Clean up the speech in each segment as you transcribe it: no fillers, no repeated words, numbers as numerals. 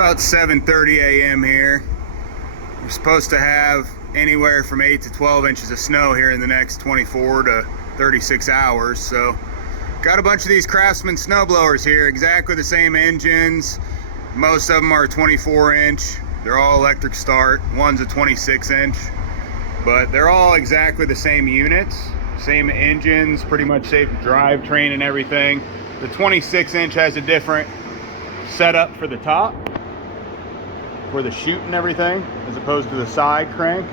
About 7:30 a.m. here. We're supposed to have anywhere from 8 to 12 inches of snow here in the next 24 to 36 hours. So got a bunch of these Craftsman snowblowers here, exactly the same engines. Most of them are 24 inch. They're all electric start. One's a 26 inch, but they're all exactly the same units, same engines, pretty much same drivetrain and everything. The 26 inch has a different setup for the top, for the chute and everything, as opposed to the side crank.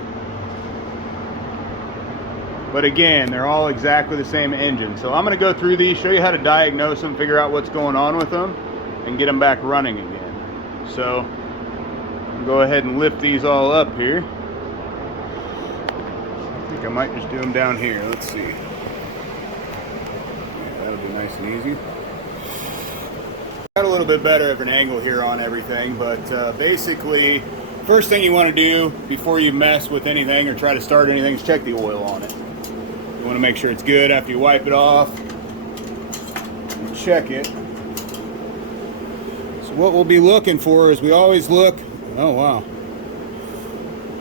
But again, they're all exactly the same engine. So I'm gonna go through these, show you how to diagnose them, figure out what's going on with them, and get them back running again. So I'll go ahead and lift these all up here. I think I might just do them down here. Let's see. Yeah, that'll be nice and easy. Got a little bit better of an angle here on everything, but basically, first thing you want to do before you mess with anything or try to start anything is check the oil on it. You want to make sure it's good after you wipe it off. And check it. So what we'll be looking for is we always look, oh wow,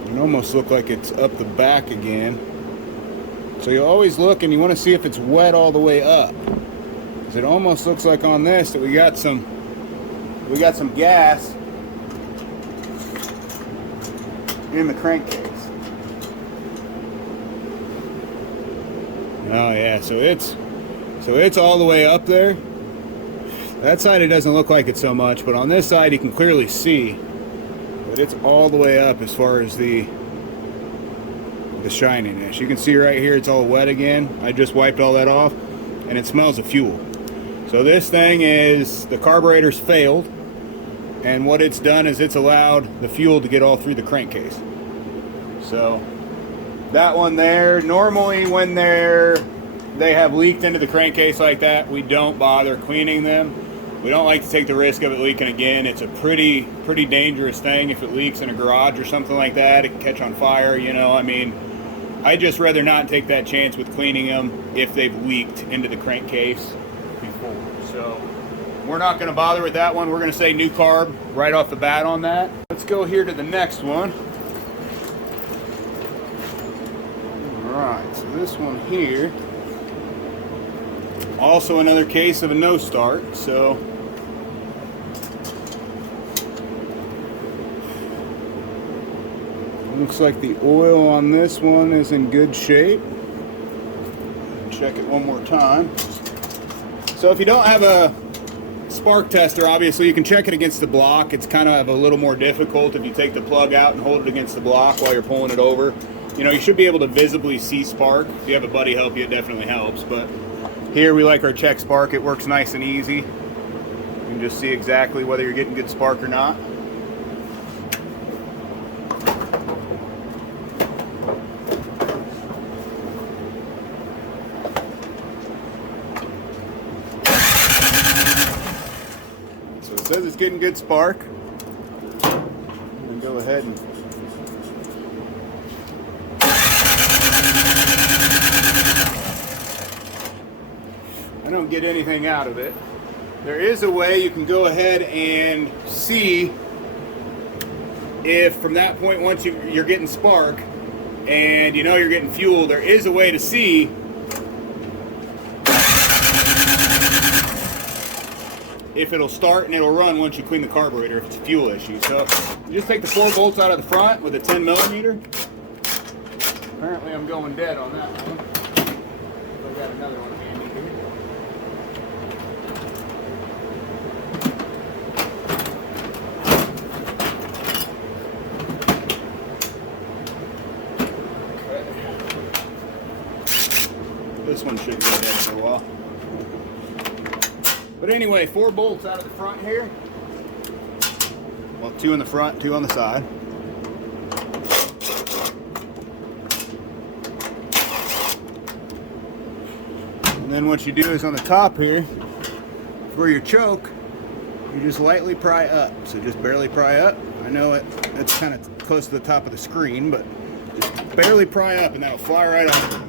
it almost look like it's up the back again. So you always look and you want to see if it's wet all the way up. It almost looks like on this that we got some gas in the crankcase. Oh yeah, so it's all the way up there. That side it doesn't look like it so much, but on this side you can clearly see that it's all the way up as far as the shininess. You can see right here it's all wet again. I just wiped all that off and it smells of fuel. So this thing is, the carburetor's failed, and what it's done is it's allowed the fuel to get all through the crankcase. So that one there, normally when they have leaked into the crankcase like that, we don't bother cleaning them. We don't like to take the risk of it leaking again. It's a pretty dangerous thing. If it leaks in a garage or something like that, it can catch on fire, you know. I mean, I'd just rather not take that chance with cleaning them if they've leaked into the crankcase before. So we're not going to bother with that one. We're going to say new carb right off the bat on that. Let's go here to the next one. Alright, so this one here, also another case of a no start. So looks like the oil on this one is in good shape. Check it one more time. So if you don't have a spark tester, obviously you can check it against the block. It's kind of a little more difficult if you take the plug out and hold it against the block while you're pulling it over. You know, you should be able to visibly see spark. If you have a buddy help you, it definitely helps. But here we like our check spark. It works nice and easy. You can just see exactly whether you're getting good spark or not. It says it's getting good spark. I'm going to go ahead and I don't get anything out of it. There is a way you can go ahead and see if from that point, once you're getting spark and you know you're getting fuel, there is a way to see if it'll start and it'll run once you clean the carburetor if it's a fuel issue. So you just take the 4 bolts out of the front with a 10 millimeter. Apparently I'm going dead on that one. I've got another one handy here. Okay. This one should go dead for a while. But anyway, 4 bolts out of the front here. Well, 2 in the front, 2 on the side. And then what you do is on the top here, for your choke, you just lightly pry up. So just barely pry up. I know it's kind of close to the top of the screen, but just barely pry up and that'll fly right off.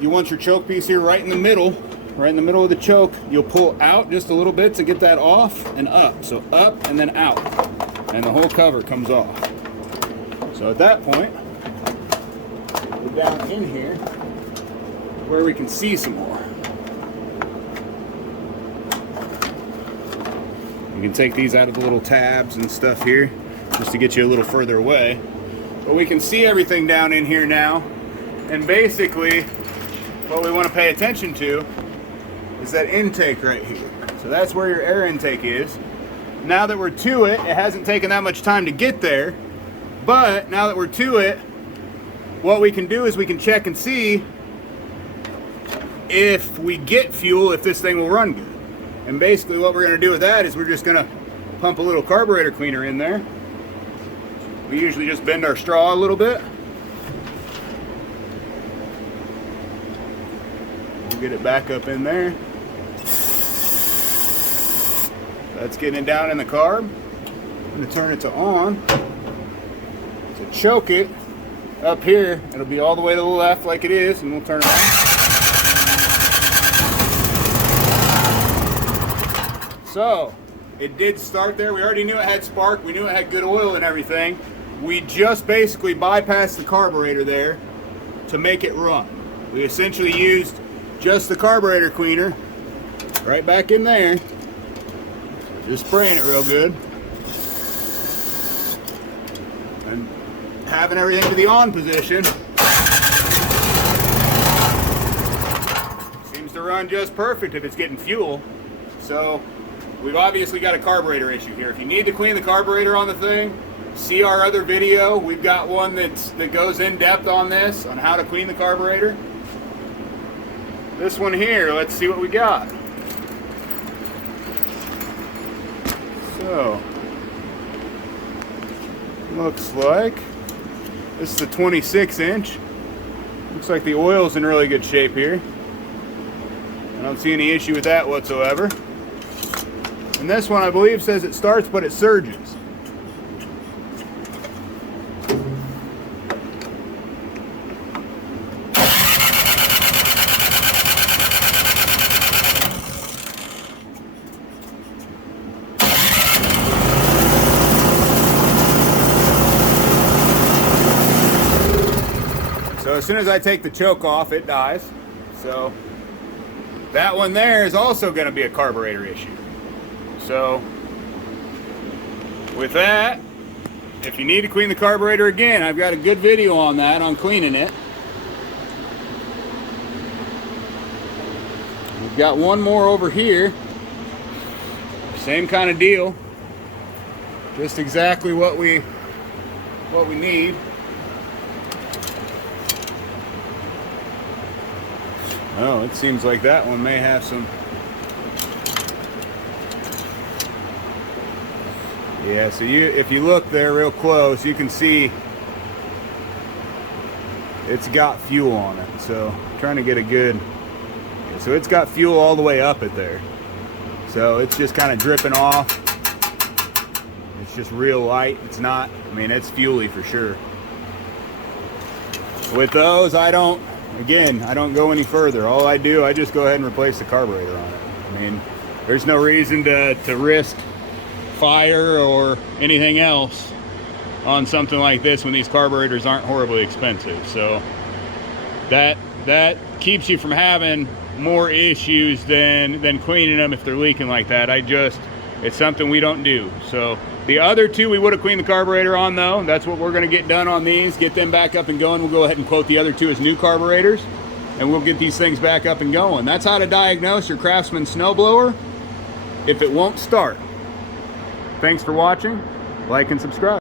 You want your choke piece here right in the middle right in the middle of the choke, you'll pull out just a little bit to get that off and up. So up and then out. And the whole cover comes off. So at that point, we're down in here where we can see some more. You can take these out of the little tabs and stuff here just to get you a little further away. But we can see everything down in here now. And basically, what we want to pay attention to is that intake right here. So that's where your air intake is. Now that we're to it, it hasn't taken that much time to get there. But now that we're to it, what we can do is we can check and see if we get fuel, if this thing will run good. And basically what we're going to do with that is we're just going to pump a little carburetor cleaner in there. We usually just bend our straw a little bit. We'll get it back up in there. That's getting it down in the carb. I'm going to turn it to on. So choke it up here. It'll be all the way to the left like it is, and we'll turn it on. So it did start there. We already knew it had spark. We knew it had good oil and everything. We just basically bypassed the carburetor there to make it run. We essentially used just the carburetor cleaner right back in there. Just spraying it real good. And having everything to the on position. Seems to run just perfect if it's getting fuel. So we've obviously got a carburetor issue here. If you need to clean the carburetor on the thing, see our other video. We've got one that goes in depth on this, on how to clean the carburetor. This one here, let's see what we got. So, looks like this is a 26-inch. Looks like the oil's in really good shape here. I don't see any issue with that whatsoever. And this one I believe says it starts but it surges. So as soon as I take the choke off, it dies. So that one there is also going to be a carburetor issue. So with that, if you need to clean the carburetor again, I've got a good video on that, on cleaning it. We've got one more over here. Same kind of deal. Just exactly what we need. Oh, it seems like that one may have some. Yeah, so if you look there real close, you can see it's got fuel on it. So I'm trying to get a good. So it's got fuel all the way up it there. So it's just kind of dripping off. It's just real light. It's not. I mean, it's fuely for sure. With those, I don't go any further. All I do, I just go ahead and replace the carburetor on it. I mean, there's no reason to risk fire or anything else on something like this when these carburetors aren't horribly expensive. So that keeps you from having more issues than cleaning them if they're leaking like that. It's something we don't do. So the other two we would have cleaned the carburetor on though. That's what we're going to get done on these, get them back up and going. We'll go ahead and quote the other two as new carburetors, and we'll get these things back up and going. That's how to diagnose your Craftsman snowblower if it won't start. Thanks for watching. Like and subscribe.